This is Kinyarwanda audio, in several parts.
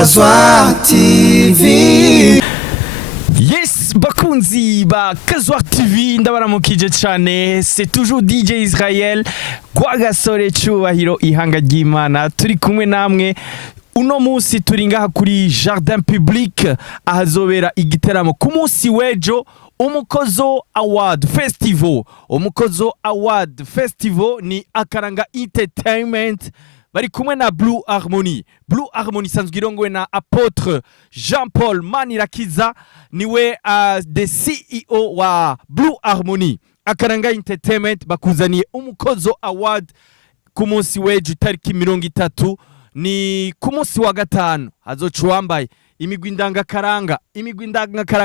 Kazwa TV. Yes, bakunzi ba Kazwa TV ndabaramukije cyane. C'est toujours DJ Israel kwa gasore cyubahiro ihanga ry'Imana turi kumwe namwe. Uno munsi turi ngaha kuri Jardin Public ahazobera igiteramo ku munsi wejo Umukozo Award Festival. Umukozo Award Festival ni Akaranga Entertainment bari kumwe na Blue Harmony. Blue Harmony sanzwe irongowe na Apotre Jean-Paul Manirakiza niwe the CEO wa Blue Harmony. Akaranga Entertainment bakuzaniye Umukozo Award ku munsi wejo tariki 30 ni ku munsi wa gatanu. Hazoca wambaye imigwi ndangakaranga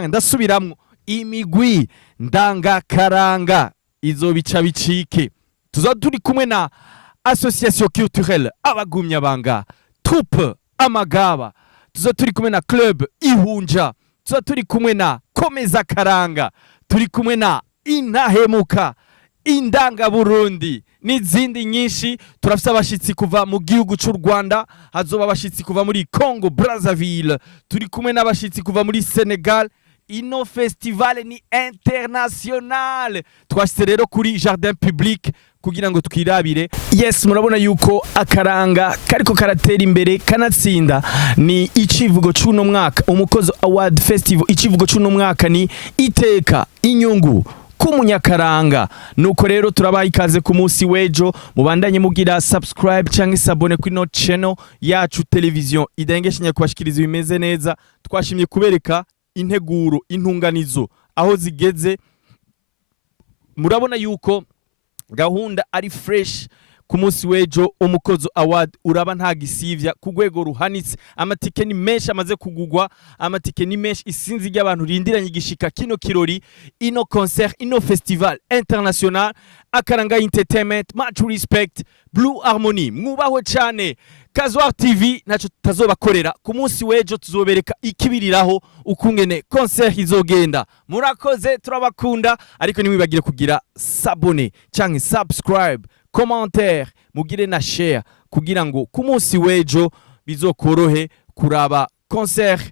ndasubiramwo imigwi ndangakaranga izo bica bicike. Tuza turi kumwe na Association Culturelle Abagumya Banga, Troupe Amagaba, tuza turi kumwe na Club Ihunja, tuza turi kumwe na Komeza Karanga, turi kumwe na Intahemuka, Indanga Burundi n'izindi nyinshi. Turafite abashitsi kuva mu gihugu cy'u Rwanda, hazoba abashitsi kuva muri Congo Brazzaville, turi kumwe n'abashitsi kuva muri Senegal. Ino festival ni international. Twashyize rero kuri Jardin Public kugira ngo twirabire. Yes, murabona yuko akaranga kariko karatera imbere kanatsinda. Ni icivugo cy'uno mwaka Umukozo Award Festival. Icivugo cy'uno mwaka ni iteka inyungu kumunyakaranga. Nuko rero turabaha ikaze ku munsi wejo, mubandanye mugira subscribe cyangwa sabone kuri no channel yacu television idengeshanya kubashikiriza bimeze neza. Twashimye kubereka integuro intunganizo aho zigeze. Murabona yuko gahunda ari fresh ku munsi wejo. Umukozo Award uraba nta gisivya ku rwego ruhanitse. Amatike ni menshi amaze kugugwa, amatike ni menshi. Isinzi ry'abantu rindiranye igishika kino kirori, ino concert, ino festival international. Akaranga Entertainment, much respect. Blue Harmony mwubahwe cyane. Kazwa TV naco tazobakorera ku munsi wejo, tuzobereka ikibiriraho ukungene concert izogenda. Murakoze, turabakunda, ariko nimwibagire kugira sabone cyangwa subscribe, commentaire, mugire na share kugira ngo ku munsi wejo bizokorohe kuraba concert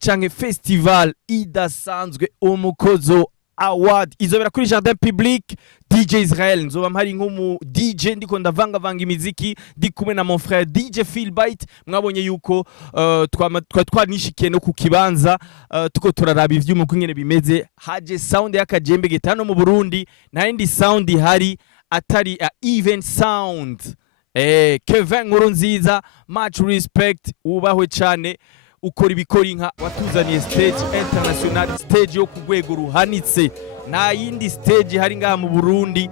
cyangwa festival idasanzwe Umukozo Award. Izobera kuri Jardin Public. DJ Israel nzoba mpari nk'umu DJ ndiko ndavanga imiziki ndi kumwe na mon frère DJ Philbite. Mwabonye yuko twanishikiye no ku kibanza tuko turaraba ivyuma kwingene bimeze. Haje sound y'akajembe getano mu Burundi, na indi sound hari atari event sound. Kevin Nkurunziza, much respect, ubahwe cyane. Ukora ibikora inka, watuzaniye stage international, stage yo ku rwego ruhanitse. Nta yindi stage hari ngaha mu Burundi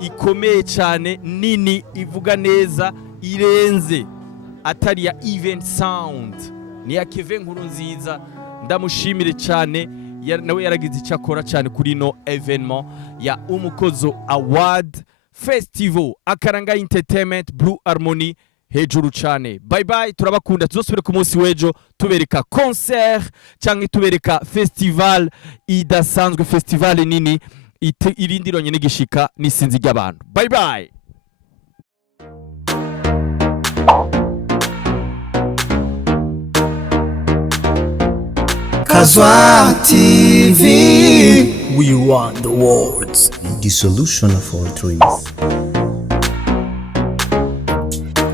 ikomeye cyane, nini, ivuga neza, irenze atari ya event sound ni ya Kevin Nkurunziza. Ndamushimire cyane, nawe yaragize icyo akora cyane kuri no evenement ya Umukozo Award Festival. Akaranga Entertainment, Blue Harmony hejuru cyane. Bye bye, turabakunda. Tuzosubire ku munsi wejo tubereka concert cyangwa tubereka festival idasanzwe, festival nini irindiranye n'igishika n'isinzi ry'abantu. Bye bye. Kazwa TV. We want the world's the solution of all trees.